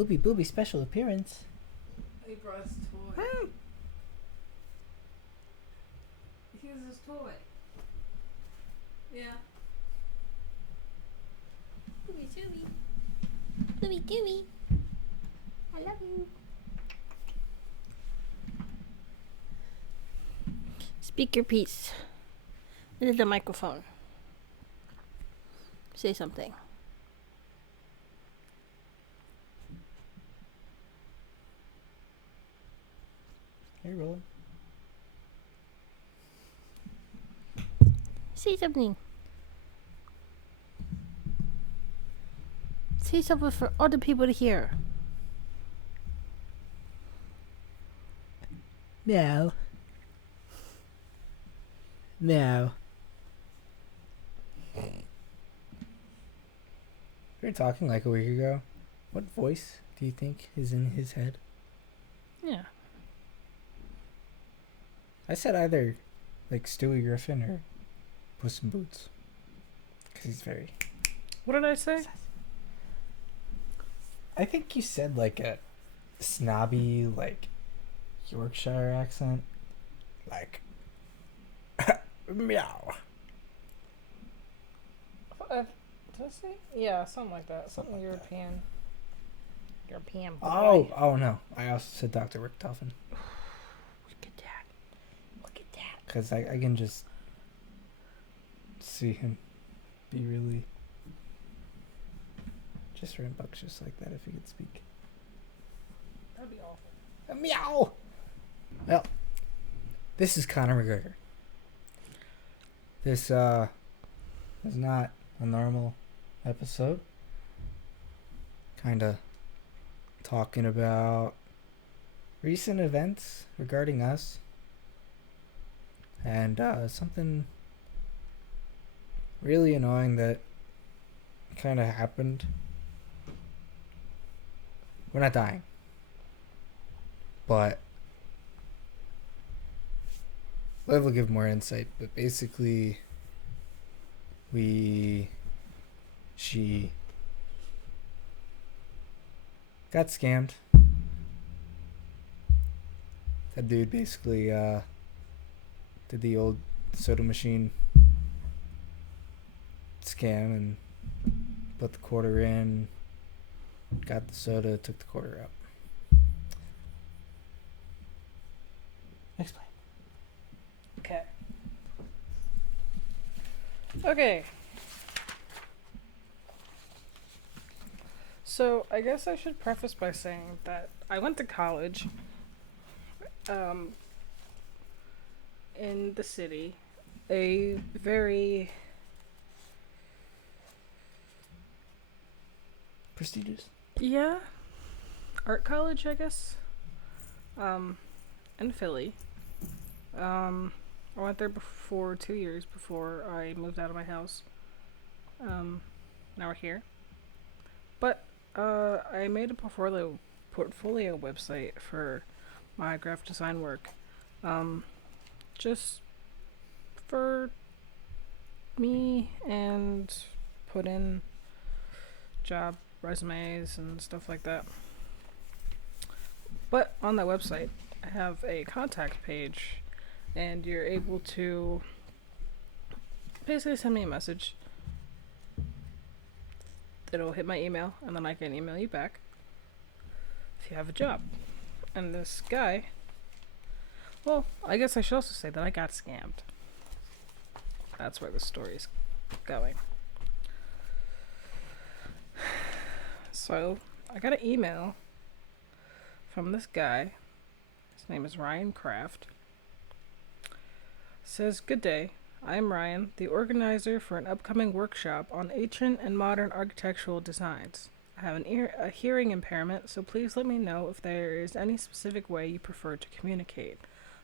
Ooby Booby special appearance. He brought his toy. Here's his toy. Yeah. Ooby Dooby. Ooby Dooby. I love you. Speak your piece into the microphone. Say something. Hey, Roland. Say something. Say something for other people to hear. No. No. We were talking like a week ago. What voice do you think is in his head? Yeah. I said either like Stewie Griffin or Puss in Boots. Because he's very... What did I say? I think you said like a snobby, like Yorkshire accent. Like... meow. Did I say? Yeah, something like that. Something European. European. Oh no. I also said Dr. Richtofen. Look at that. Look at that. Because I can just see him be really just rambunctious like that if he could speak. That'd be awful. Meow! Well, this is Conor McGregor. This is not a normal episode. Kinda talking about recent events regarding us. And something really annoying that kind of happened. We're not dying. But Oblv will give more insight. But basically, she got scammed. That dude basically did the old soda machine scam and put the quarter in, got the soda, took the quarter out. Explain. Okay. So, I guess I should preface by saying that I went to college in the city. A very Prestigious. art college, I guess. In Philly. I went there for 2 years before I moved out of my house. Now we're here. But I made a portfolio website for my graphic design work. Just for me, and put in job resumes and stuff like that. But on that website, I have a contact page, and you're able to basically send me a message. It'll hit my email, and then I can email you back if you have a job. And this guy, well, I guess I should also say that I got scammed. That's where the story's going. So, I got an email from this guy. His name is Ryan Kraft. Says, "Good day. I am Ryan, the organizer for an upcoming workshop on ancient and modern architectural designs. I have a hearing impairment, so please let me know if there is any specific way you prefer to communicate.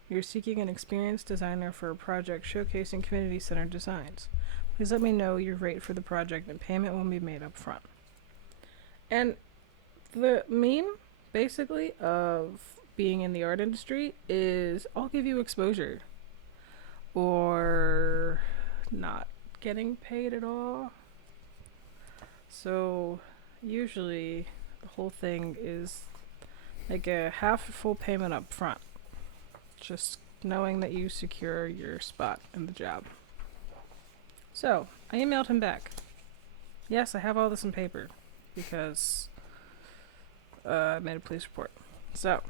We are seeking an experienced designer for a project showcasing community-centered designs. Please let me know your rate for the project, and payment will be made up front." And the meme, basically, of being in the art industry is, I'll give you exposure. Or not getting paid at all. So, usually, the whole thing is like a half full payment up front. Just knowing that you secure your spot in the job. So, I emailed him back. Yes, I have all this in paper because I made a police report. So,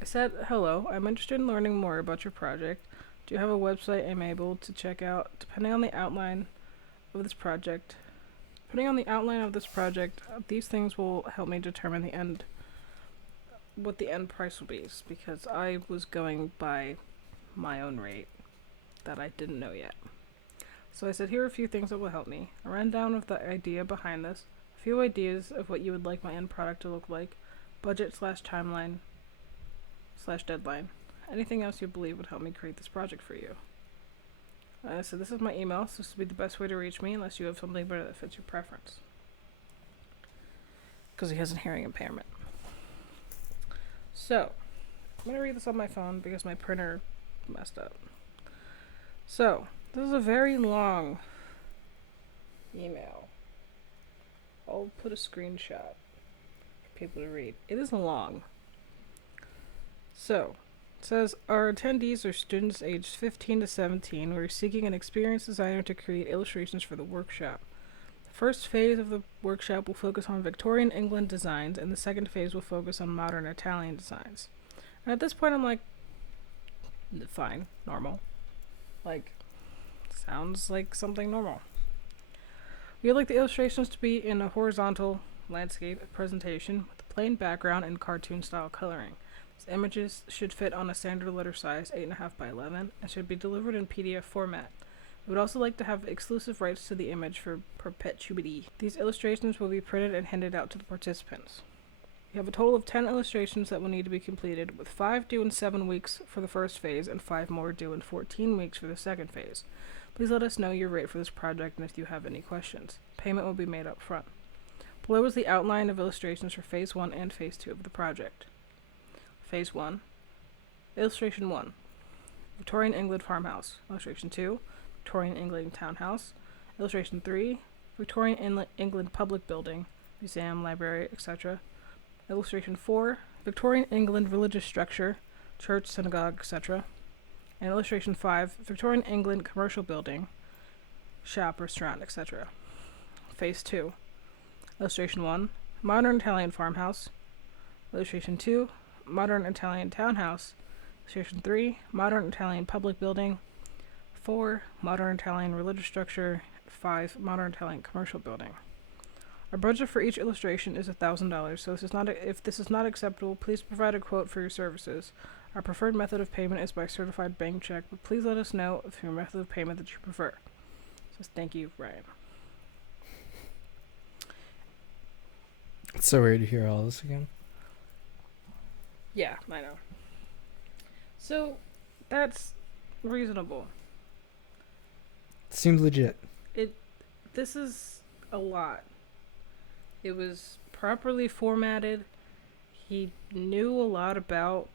I said, hello, I'm interested in learning more about your project. Do you have a website I'm able to check out? Depending on the outline of this project, these things will help me determine what the end price will be, because I was going by my own rate that I didn't know yet. So I said, here are a few things that will help me. A rundown of the idea behind this, a few ideas of what you would like my end product to look like, budget/timeline/deadline. Anything else you believe would help me create this project for you. So this is my email, so this would be the best way to reach me unless you have something better that fits your preference. Because he has a hearing impairment. So, I'm going to read this on my phone because my printer messed up. So, this is a very long email. I'll put a screenshot for people to read. It is long. So, it says, our attendees are students aged 15 to 17. We're seeking an experienced designer to create illustrations for the workshop. The first phase of the workshop will focus on Victorian England designs, and the second phase will focus on modern Italian designs. And at this point, I'm like, fine, normal. Like, sounds like something normal. We would like the illustrations to be in a horizontal landscape presentation with a plain background and cartoon-style coloring. These images should fit on a standard letter size, 8.5 by 11, and should be delivered in PDF format. We would also like to have exclusive rights to the image for perpetuity. These illustrations will be printed and handed out to the participants. We have a total of 10 illustrations that will need to be completed, with 5 due in 7 weeks for the first phase and 5 more due in 14 weeks for the second phase. Please let us know your rate for this project and if you have any questions. Payment will be made up front. Below is the outline of illustrations for Phase 1 and Phase 2 of the project. Phase 1. Illustration 1. Victorian England farmhouse. Illustration 2. Victorian England townhouse. Illustration 3. Victorian England public building, museum, library, etc. Illustration 4. Victorian England religious structure, church, synagogue, etc. And illustration 5. Victorian England commercial building, shop, restaurant, etc. Phase 2. Illustration 1. Modern Italian farmhouse. Illustration 2. Modern Italian townhouse. Illustration 3. Modern Italian public building. 4. Modern Italian religious structure. 5. Modern Italian commercial building. Our budget for each illustration is $1,000, so if this is not acceptable, please provide a quote for your services. Our preferred method of payment is by certified bank check, but please let us know of your method of payment that you prefer. So thank you, Ryan. It's so weird to hear all this again. Yeah, I know. So, that's reasonable. Seems legit. This is a lot. It was properly formatted. He knew a lot about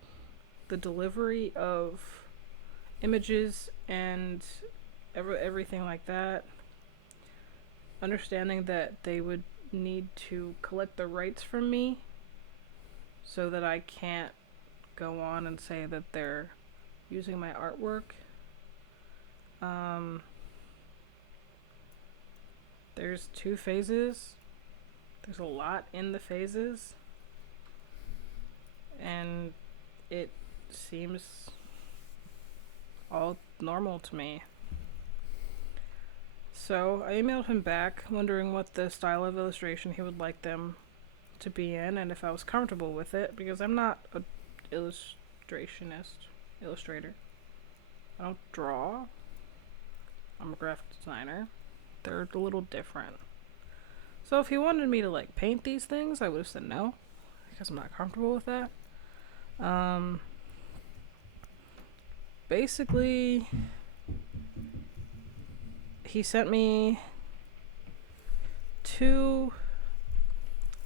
the delivery of images and everything like that. Understanding that they would need to collect the rights from me so that I can't go on and say that they're using my artwork. There's 2 phases. There's a lot in the phases. And it seems all normal to me. So I emailed him back wondering what the style of illustration he would like them to be in and if I was comfortable with it, because I'm not an illustrator. I don't draw. I'm a graphic designer. They're a little different. So if he wanted me to like paint these things, I would have said no, because I'm not comfortable with that. Basically, he sent me 2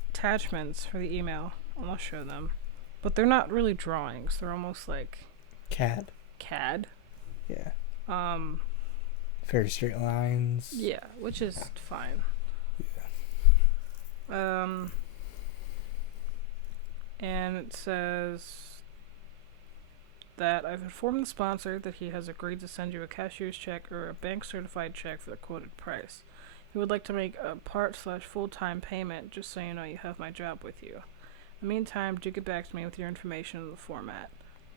attachments for the email, and I'll show them. But they're not really drawings. They're almost like CAD. Yeah. Very straight lines. Yeah, which is fine. Yeah. And it says that I've informed the sponsor that he has agreed to send you a cashier's check or a bank certified check for the quoted price. He would like to make a part/full-time payment, just so you know you have my job with you. In the meantime, do get back to me with your information in the format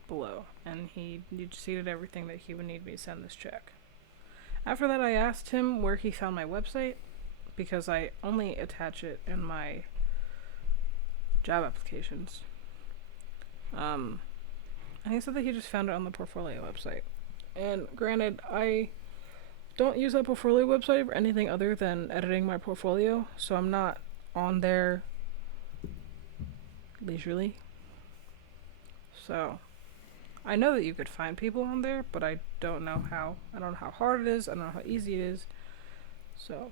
below. And he seated everything that he would need me to send this check. After that, I asked him where he found my website, because I only attach it in my job applications. And he said that he just found it on the portfolio website. And granted, I don't use that portfolio website for anything other than editing my portfolio, so I'm not on there leisurely. So I know that you could find people on there, but I don't know how. I don't know how hard it is. I don't know how easy it is. So,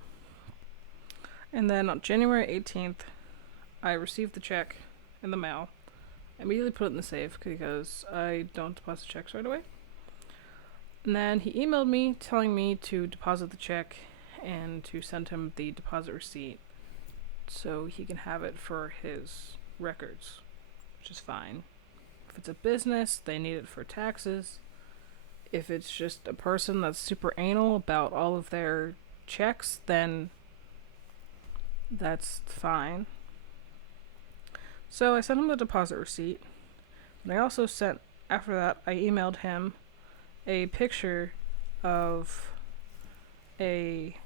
and then on January 18th, I received the check in the mail. I immediately put it in the safe because I don't deposit checks right away. And then he emailed me telling me to deposit the check and to send him the deposit receipt so he can have it for his records, which is fine. If it's a business, they need it for taxes. If it's just a person that's super anal about all of their checks, then that's fine. So I sent him the deposit receipt. And I also sent, after that, I emailed him a picture of a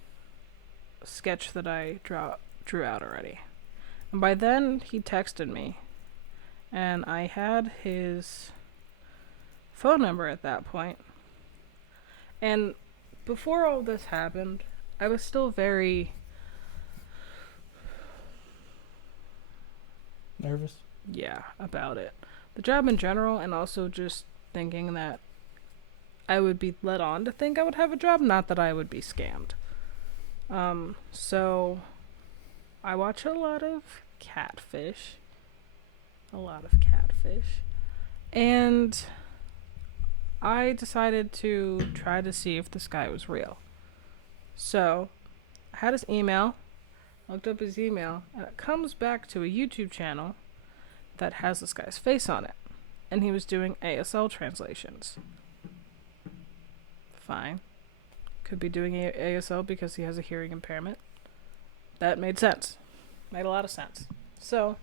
sketch that I drew out already. And by then, he texted me. And I had his phone number at that point. And before all this happened, I was still very Nervous? yeah, about it. The job in general, and also just thinking that I would be led on to think I would have a job, not that I would be scammed. So I watch a lot of catfish. And I decided to try to see if this guy was real. So I had his email, looked up his email, and it comes back to a YouTube channel that has this guy's face on it. And he was doing ASL translations. Fine. Could be doing ASL because he has a hearing impairment. That made sense. Made a lot of sense. So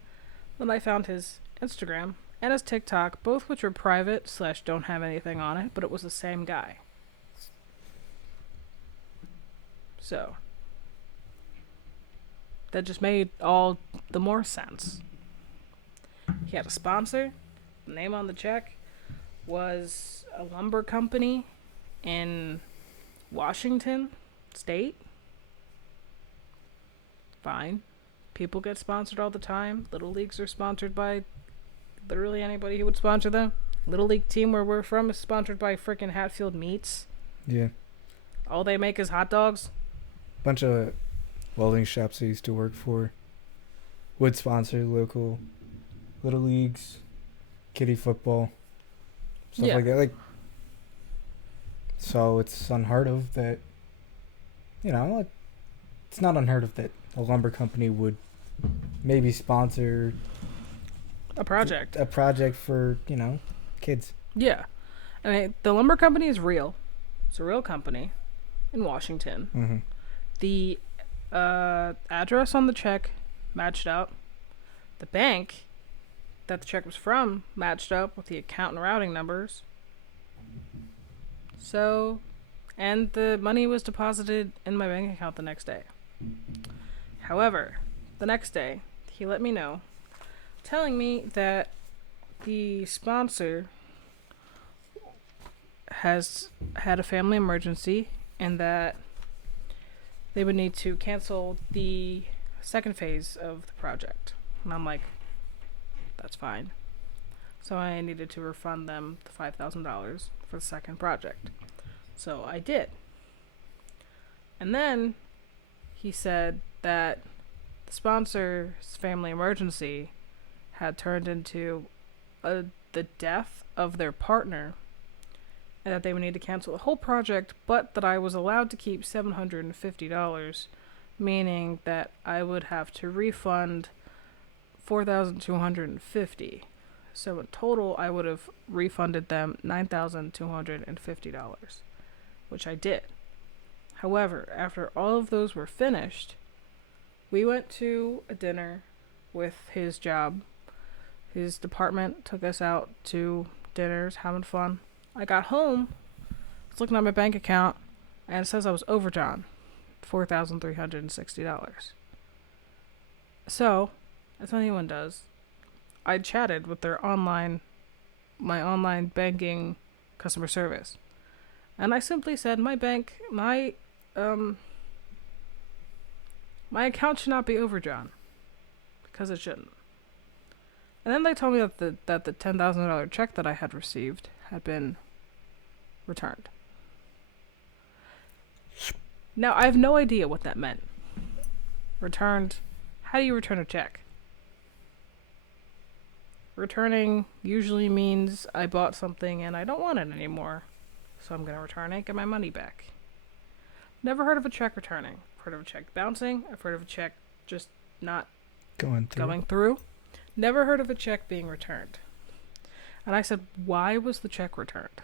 then I found his Instagram and his TikTok, both which were private / don't have anything on it, but it was the same guy. So that just made all the more sense. He had a sponsor. The name on the check was a lumber company in Washington State. Fine. People get sponsored all the time. Little leagues are sponsored by literally anybody who would sponsor them. Little league team where we're from is sponsored by freaking Hatfield Meats. Yeah. All they make is hot dogs. Bunch of welding shops I used to work for would sponsor local little leagues, kiddie football, stuff like that. Like, so it's unheard of that, it's not unheard of that a lumber company would maybe sponsor a project for, kids. Yeah. I mean, the lumber company is real. It's a real company in Washington. Mm-hmm. The address on the check matched up. The bank that the check was from matched up with the account and routing numbers. So, and the money was deposited in my bank account the next day. However, the next day, he let me know, telling me that the sponsor has had a family emergency and that they would need to cancel the second phase of the project. And I'm like, that's fine. So I needed to refund them the $5,000 for the second project. So I did. And then he said that the sponsor's family emergency had turned into the death of their partner, and that they would need to cancel the whole project, but that I was allowed to keep $750, meaning that I would have to refund $4,250. So in total, I would have refunded them $9,250, which I did. However, after all of those were finished, we went to a dinner with his job. His department took us out to dinners, having fun. I got home, I was looking at my bank account, and it says I was overdrawn $4,360. So, as anyone does, I chatted with my online banking customer service. And I simply said, my account should not be overdrawn. Because it shouldn't. And then they told me that the $10,000 check that I had received had been returned. Now, I have no idea what that meant. Returned. How do you return a check? Returning usually means I bought something and I don't want it anymore. So I'm going to return it, get my money back. Never heard of a check returning. I've heard of a check bouncing. I've heard of a check just not going through. Never heard of a check being returned. And I said, why was the check returned?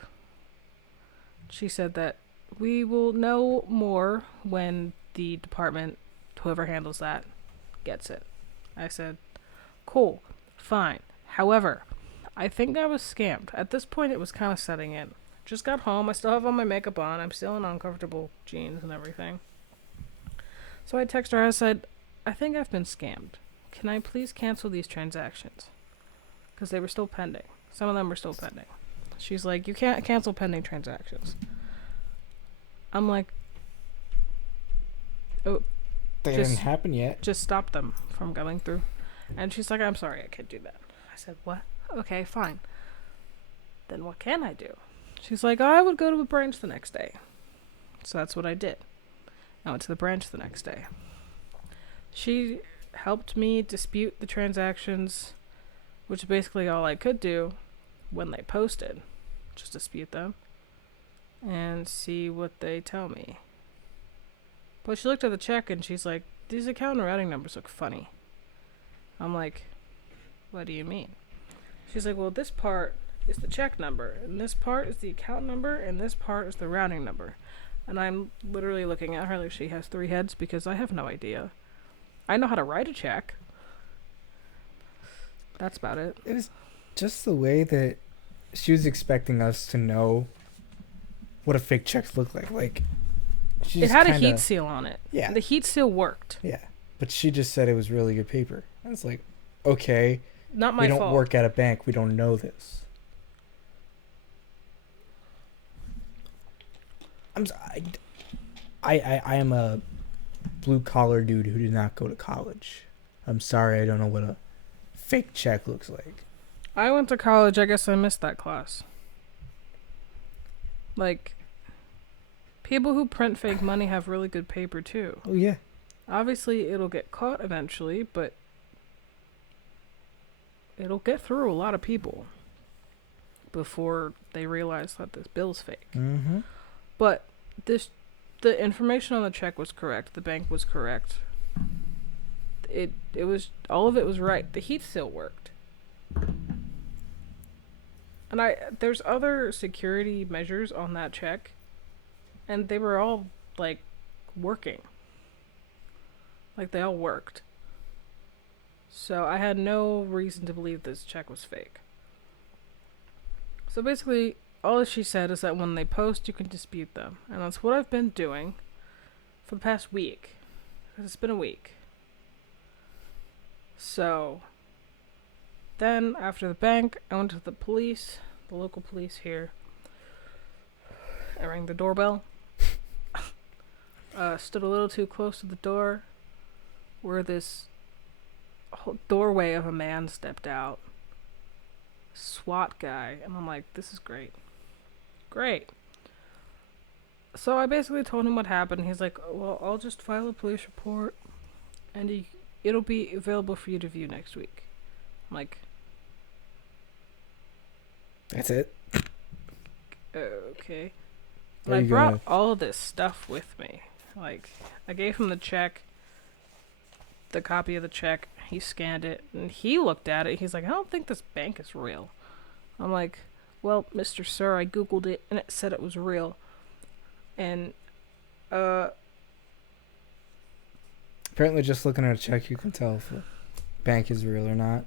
She said that we will know more when the department, whoever handles that, gets it. I said, cool, fine. However, I think I was scammed. At this point, it was kind of setting in. Just got home. I still have all my makeup on. I'm still in uncomfortable jeans and everything. So I texted her. I said, I think I've been scammed. Can I please cancel these transactions? Because they were still pending. Some of them were still pending. She's like, you can't cancel pending transactions. I'm like, oh, they didn't happen yet. Just stop them from going through. And she's like, I'm sorry, I can't do that. I said, what? Okay, fine. Then what can I do? She's like, I would go to a branch the next day. So that's what I did. I went to the branch the next day. She helped me dispute the transactions, which is basically all I could do when they posted. Just dispute them and see what they tell me. But she looked at the check and she's like, these account and routing numbers look funny. I'm like, what do you mean? She's like, well, this part is the check number, and this part is the account number, and this part is the routing number. And I'm literally looking at her like she has 3 heads because I have no idea. I know how to write a check. That's about it. It was just the way that she was expecting us to know what a fake check looked like. Like, it had a heat seal on it. Yeah. The heat seal worked. Yeah. But she just said it was really good paper. I was like, okay. Not my fault. We don't work at a bank. We don't know this. I am a blue collar dude who did not go to college. I'm sorry, I don't know what a fake check looks like. I went to college. I guess I missed that class. Like, people who print fake money have really good paper too. Oh yeah. Obviously, it'll get caught eventually, but it'll get through a lot of people before they realize that this bill's fake. Mm-hmm. But the information on the check was correct. The bank was correct. It was, all of it was right. The heat seal worked. And there's other security measures on that check, and they were all, like, working. Like, they all worked. So I had no reason to believe this check was fake. So basically, all she said is that when they post, you can dispute them. And that's what I've been doing for the past week. It's been a week. So then, after the bank, I went to the police, the local police here. I rang the doorbell. Stood a little too close to the door, where this whole doorway of a man stepped out. SWAT guy. And I'm like, this is great. Great. So I basically told him what happened. He's like, well, I'll just file a police report, and it'll be available for you to view next week. I'm like, that's it? Okay. And I brought all of this stuff with me. Like, I gave him the check, the copy of the check. He scanned it, and he looked at it. He's like, I don't think this bank is real. I'm like, well, Mr. Sir, I Googled it, and it said it was real. And, Apparently just looking at a check, you can tell if a bank is real or not.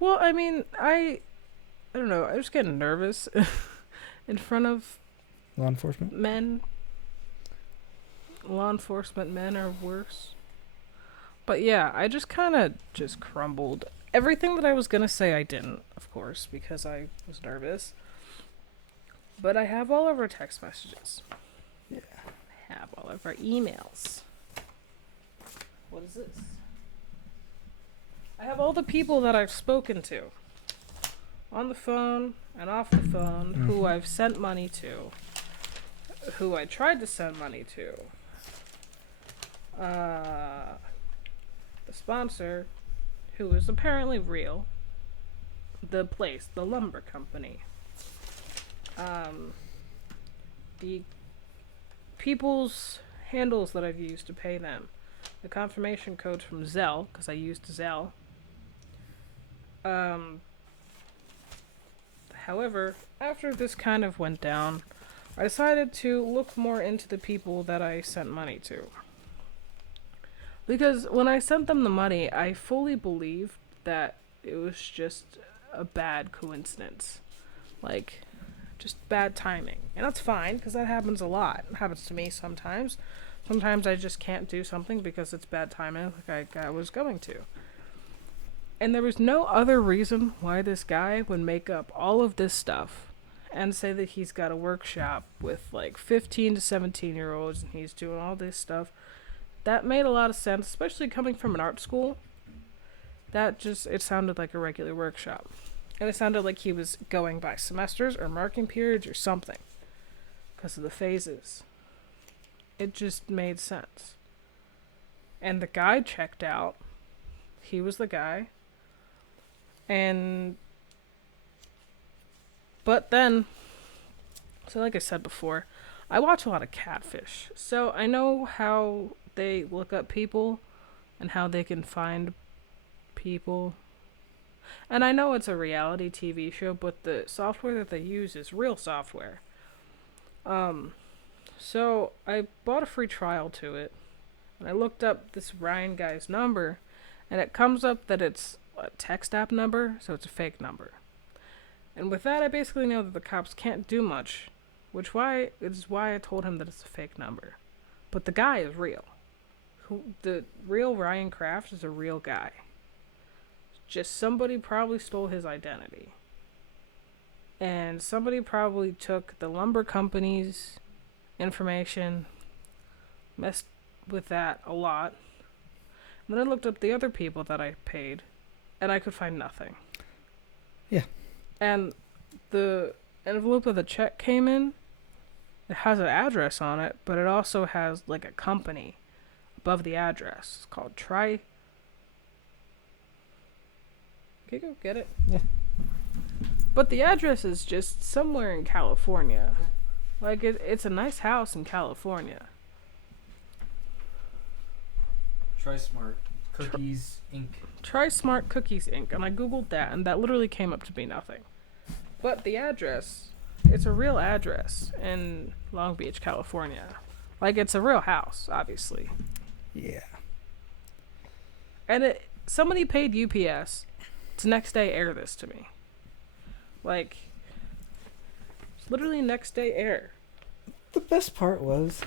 well, I mean, I don't know. I just get nervous in front of Law enforcement? men. Law enforcement men are worse. But yeah, I just kind of just crumbled. Everything that I was going to say, I didn't, of course, because I was nervous. But I have all of our text messages. Yeah. I have all of our emails. What is this? I have all the people that I've spoken to. On the phone and off the phone, who I've sent money to. Who I tried to send money to. The sponsor, who is apparently real. The place, the lumber company. The people's handles that I've used to pay them. The confirmation codes from Zelle, because I used Zelle. However, after this kind of went down, I decided to look more into the people that I sent money to. Because when I sent them the money, I fully believed that it was just a bad coincidence. Like, just bad timing. And that's fine, because that happens a lot. It happens to me sometimes. Sometimes I just can't do something because it's bad timing, like I was going to. And there was no other reason why this guy would make up all of this stuff and say that he's got a workshop with like 15 to 17-year-olds and he's doing all this stuff. That made a lot of sense, especially coming from an art school. It sounded like a regular workshop. And it sounded like he was going by semesters or marking periods or something because of the phases. It just made sense. And the guy checked out. He was the guy. But then, so like I said before, I watch a lot of Catfish. So I know how they look up people and how they can find people. And I know it's a reality TV show, but the software that they use is real software. So I bought a free trial to it, and I looked up this Ryan guy's number, and it comes up that it's a text app number, so it's a fake number. And with that, I basically know that the cops can't do much, which is why I told him that it's a fake number. But the guy is real. The real Ryan Kraft is a real guy. Just somebody probably stole his identity. And somebody probably took the lumber company's information, messed with that a lot. And then I looked up the other people that I paid, and I could find nothing. Yeah. And the envelope of the check came in, it has an address on it, but it also has like a company above the address. It's called Okay, go get it. Yeah. But the address is just somewhere in California. Like, it's a nice house in California. Try Smart Cookies Inc. Try Smart Cookies Inc. And I googled that, and that literally came up to be nothing. But the address, it's a real address in Long Beach, California. Like, it's a real house, obviously. Yeah. And somebody paid UPS to next day air this to me. Like, it's literally next day air. The best part was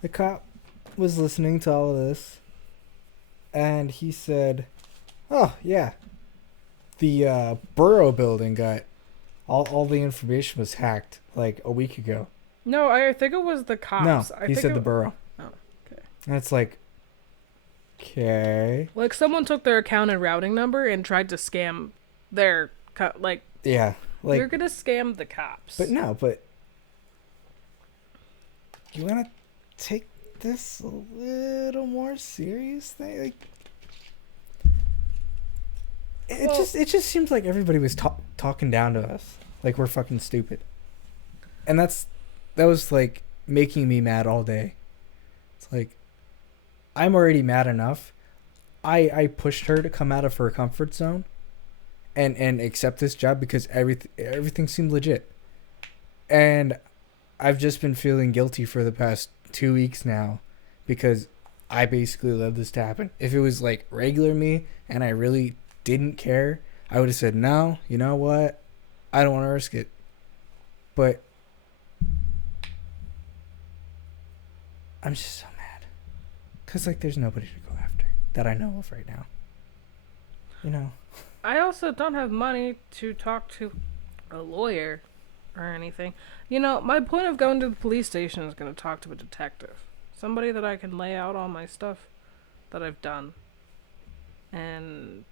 the cop was listening to all of this, and he said, oh, yeah, the Borough building got all the information was hacked like a week ago. No, I think it was the cops. No, he said the Borough. Oh, okay. And it's like, okay. Like, someone took their account and routing number and tried to scam their, yeah, like, you're gonna scam the cops. But you want to take this a little more seriously? Like, it just seems like everybody was talking down to us, like we're fucking stupid, and that was like making me mad all day. It's like, I'm already mad enough. I pushed her to come out of her comfort zone and accept this job because everything seemed legit. And I've just been feeling guilty for the past 2 weeks now because I basically let this to happen. If it was like regular me and I really didn't care, I would have said, no, you know what? I don't want to risk it. But I'm just so mad. Because, like, there's nobody to go after that I know of right now. You know? I also don't have money to talk to a lawyer or anything. You know, my point of going to the police station is going to talk to a detective. Somebody that I can lay out all my stuff that I've done. And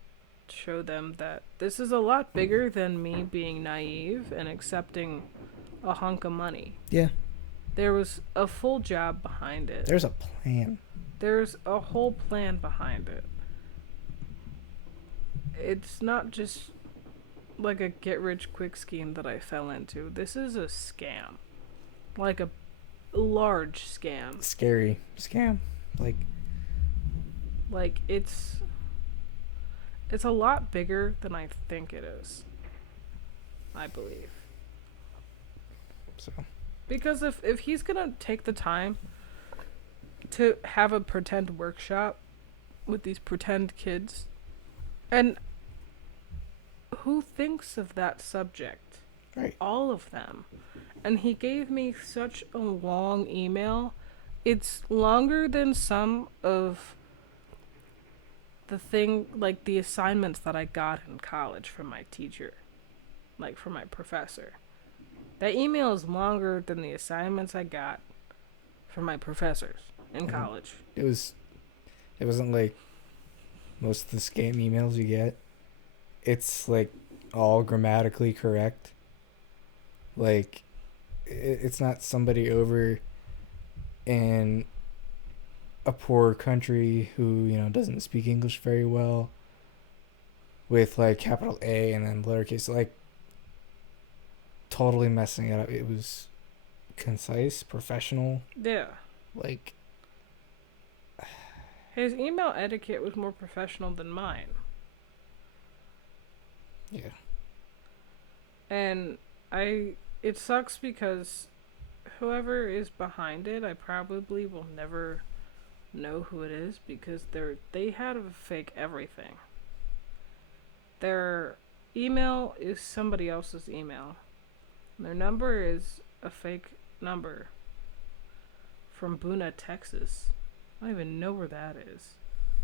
show them that this is a lot bigger than me being naive and accepting a hunk of money. Yeah. There was a full job behind it. There's a plan. There's a whole plan behind it. It's not just like a get-rich-quick scheme that I fell into. This is a scam. Like a large scam. Scary scam. Like it's a lot bigger than I think it is. I believe. So. Because if he's gonna take the time to have a pretend workshop with these pretend kids, and who thinks of that subject? Right. All of them. And he gave me such a long email. It's longer than some of the assignments that I got in college from my teacher. Like, from my professor. That email is longer than the assignments I got from my professors in college. It wasn't like most of the scam emails you get. It's like all grammatically correct. Like, it's not somebody over in a poor country who, doesn't speak English very well with like capital A and then lowercase, like totally messing it up. It was concise, professional. Yeah. Like, his email etiquette was more professional than mine. Yeah. And it sucks because whoever is behind it, I probably will never know who it is because they had to fake everything. Their email is somebody else's email. Their number is a fake number from Buna, Texas. I don't even know where that is.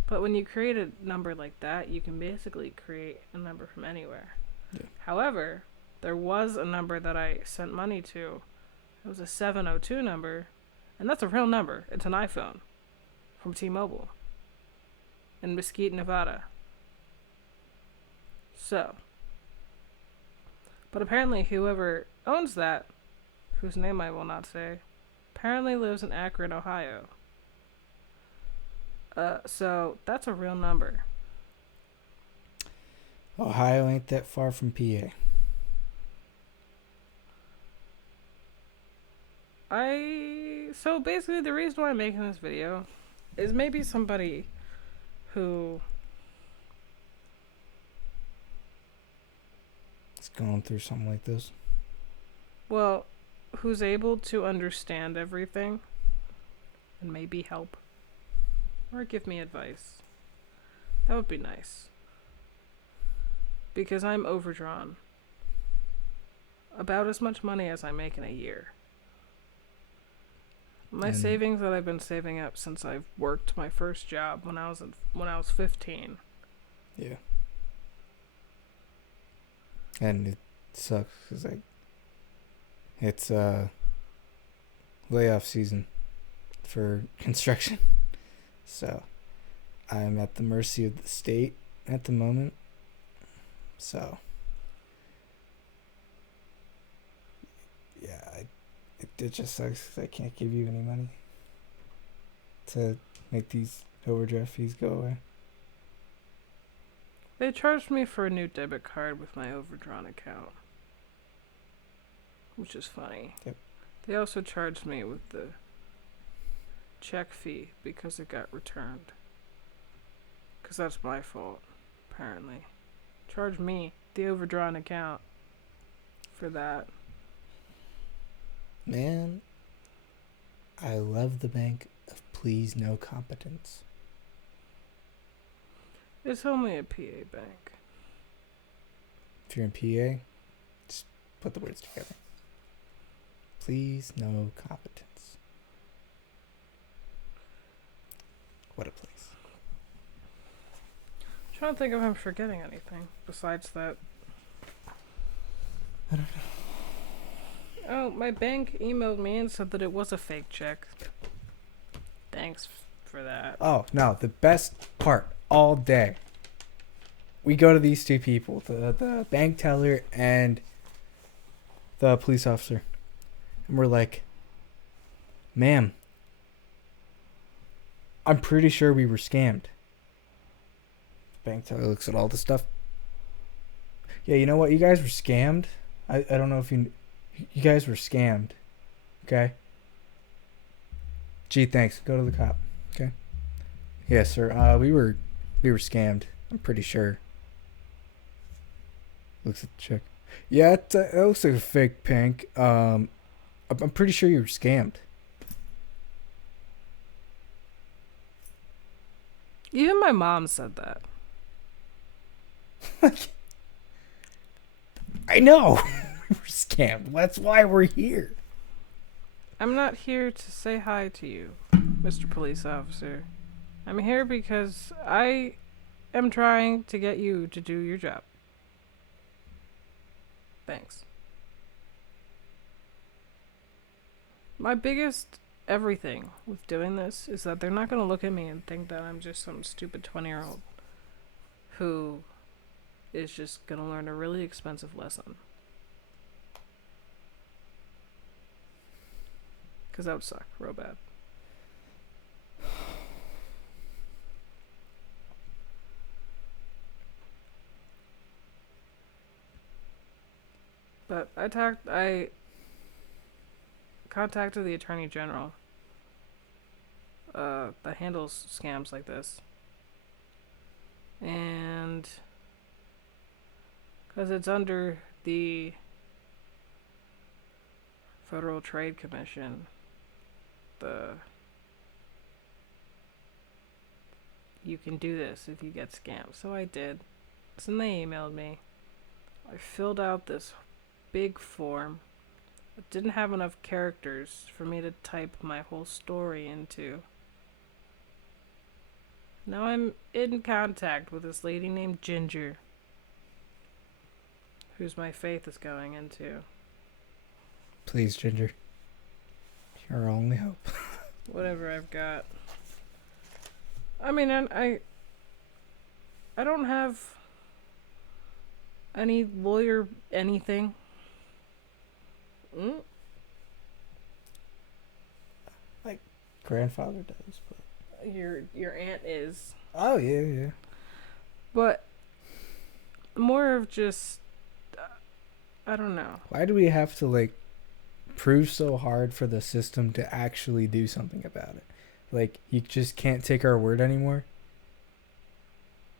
But when you create a number like that, you can basically create a number from anywhere. Yeah. However, there was a number that I sent money to. It was a 702 number, and that's a real number. It's an iPhone from T-Mobile in Mesquite, Nevada. So, but apparently whoever owns that, whose name I will not say, apparently lives in Akron, Ohio. So that's a real number. Ohio ain't that far from PA. So basically the reason why I'm making this video is maybe somebody who is going through something like this. Well, who's able to understand everything and maybe help or give me advice. That would be nice. Because I'm overdrawn. About as much money as I make in a year. My savings that I've been saving up since I've worked my first job when I was 15. Yeah. And it sucks because it's layoff season for construction. So I'm at the mercy of the state at the moment. So yeah, it just sucks because I can't give you any money to make these overdraft fees go away. They charged me for a new debit card with my overdrawn account. Which is funny. Yep. They also charged me with the check fee because it got returned. Because that's my fault, apparently. Charge me, the overdrawn account, for that. Man, I love the bank of please no competence. It's only a PA bank. If you're in PA, just put the words together. Please no competence. What a place. I'm trying to think if I'm forgetting anything besides that. I don't know. Oh, my bank emailed me and said that it was a fake check. Thanks for that. Oh, no, the best part all day. We go to these two people, the bank teller and the police officer. And we're like, ma'am, I'm pretty sure we were scammed. Bank teller looks at all the stuff. Yeah, you know what? You guys were scammed. I don't know if you guys were scammed. Okay? Gee, thanks. Go to the cop. Okay? Yes, sir. We were scammed. I'm pretty sure. Looks at the check. Yeah, it looks like a fake bank. I'm pretty sure you were scammed. Even my mom said that. I know. We were scammed. That's why we're here. I'm not here to say hi to you, Mr. Police Officer. I'm here because I am trying to get you to do your job. Thanks. My biggest everything with doing this is that they're not going to look at me and think that I'm just some stupid 20-year-old who is just going to learn a really expensive lesson. Because that would suck real bad. But I contacted the Attorney General that handles scams like this. And because it's under the Federal Trade Commission, you can do this if you get scammed. So I did. So they emailed me. I filled out this big form. It didn't have enough characters for me to type my whole story into. Now I'm in contact with this lady named Ginger, whose my faith is going into. Please, Ginger. You're our only hope. Whatever I've got. I mean, I don't have any lawyer anything. Like grandfather does, but Your aunt is. oh yeah. But more of just I don't know. Why do we have to like prove so hard for the system to actually do something about it? Like, you just can't take our word anymore?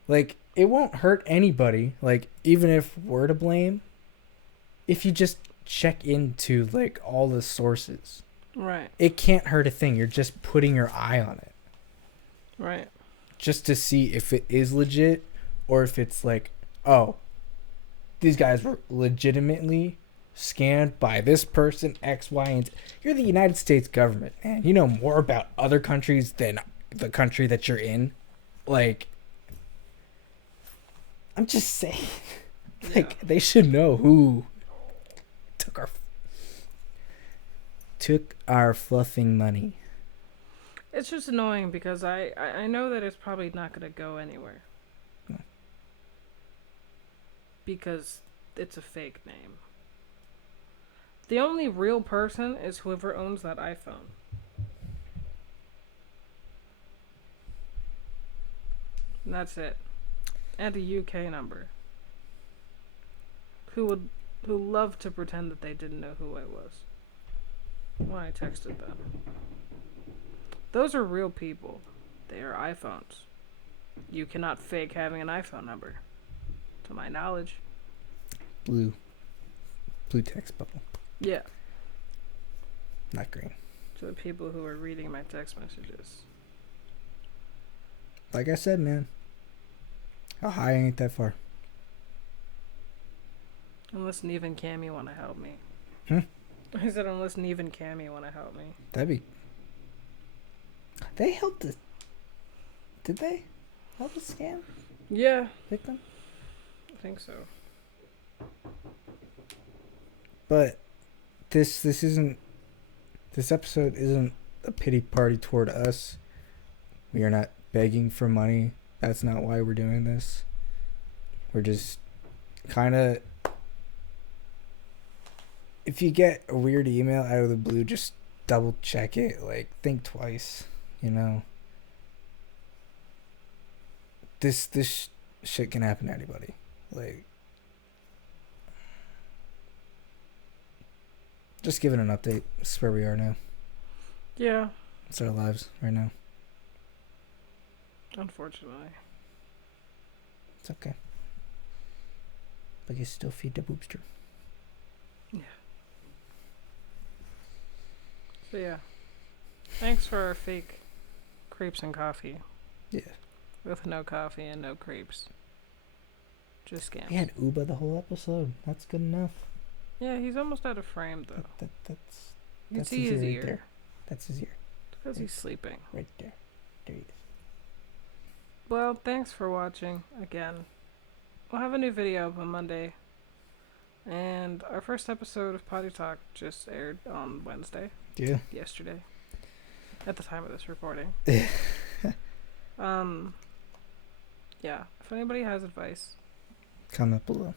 Like, it won't hurt anybody, like, even if we're to blame, if you just check into, like, all the sources. Right. It can't hurt a thing. You're just putting your eye on it. Right. Just to see if it is legit, or if it's like, oh, these guys were legitimately scammed by this person, X, Y, and Z. You're the United States government, man. You know more about other countries than the country that you're in. Like, I'm just saying. Like, they should know who took our fluffing money. It's just annoying because I know that it's probably not going to go anywhere. No. Because it's a fake name. The only real person is whoever owns that iPhone. And that's it. And a UK number. Who loved to pretend that they didn't know who I was when I texted them. Those are real people. They are iPhones. You cannot fake having an iPhone number, to my knowledge. Blue text bubble. Yeah. Not green. To the people who are reading my text messages. Like I said, man. How high ain't that far? Unless Neve and Cammy want to help me. I said unless Neve and Cammy want to help me. That'd be... They helped us. Did they help us scam Yeah, victim? I think so. But this episode isn't a pity party toward us. We are not begging for money. That's not why we're doing this. We're just kind of... If you get a weird email out of the blue, just double check it. Like, think twice, you know? This shit can happen to anybody. Like, just giving an update. This is where we are now. Yeah, It's our lives right now. unfortunately. It's okay. But you still feed the boobster. So yeah. Thanks for our fake crepes and coffee. Yeah. With no coffee and no crepes. Just scams. We had Uba the whole episode. That's good enough. Yeah, he's almost out of frame though. That's You can that's see his his ear right ear. there. That's his ear. Because he's sleeping. Right there. There he is. Well, thanks for watching again. We'll have a new video up on Monday. And our first episode of Potty Talk just aired on Wednesday. Yeah. Yesterday. At the time of this recording. Yeah. If anybody has advice, Comment below.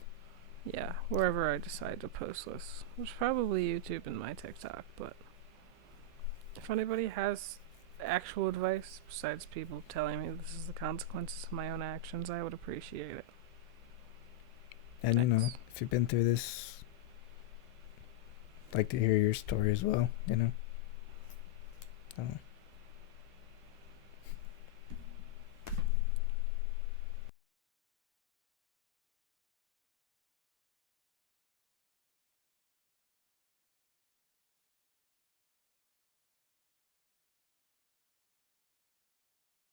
yeah, wherever I decide to post this. Which is probably YouTube and my TikTok, but if anybody has actual advice besides people telling me this is the consequences of my own actions, I would appreciate it. And you know, Thanks. if you've been through this, I'd like to hear your story as well, you know. I don't know.